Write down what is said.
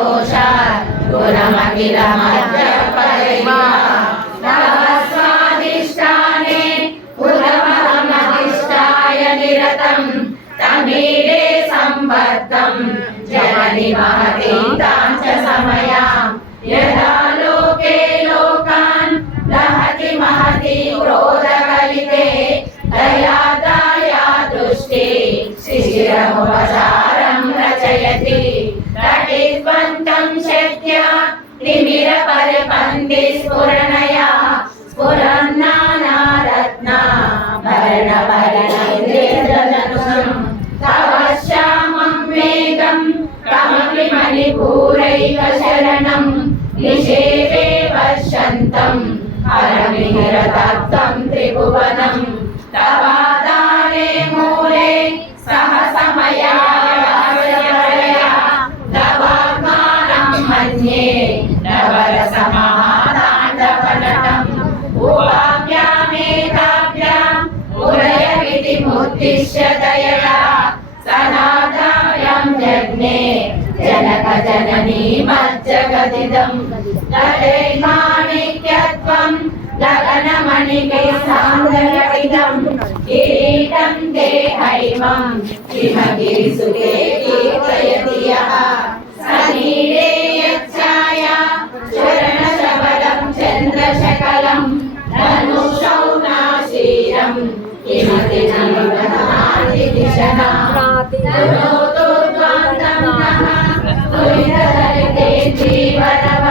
परितोषात् गुणमखिलमध्यपरिमा नवस्वादिष्टाने पुरमहमधिष्ठाय निरतं तमीरे संवर्तं जननि महतीतां च समयां यदा लोके लोकान् दहति महती क्रोधकलिते दया दया दृष्टि शिशिरमुपचारं रचयति तटिद्वन्तं शक्त्या तिमिरपरिपन्थि स्फुरणया स्फुरन्नानारत्ना भरणभरणेन्द्रियधनुषं तव श्यामं मेघं कमपि मणिपूरैक शरणं निषेवे पश्यन्तं हरमिहिरतप्तं त्रिभुवनं तवादारे मूले सहसमया तवात्मानं मन्ये नवरसमहाताण्डवनटम् उपाभ्यामेताभ्याम् उरयमितिमुद्दिश्य दयया सनादायं यज्ञे जनक जननी मज्जगदिदं तदैर्माणिक्यत्वं गगनमणिके सान्द्रगदिदं किरीटं ते हैमं हिमगिरिसुते कीर्तयति यः स नीले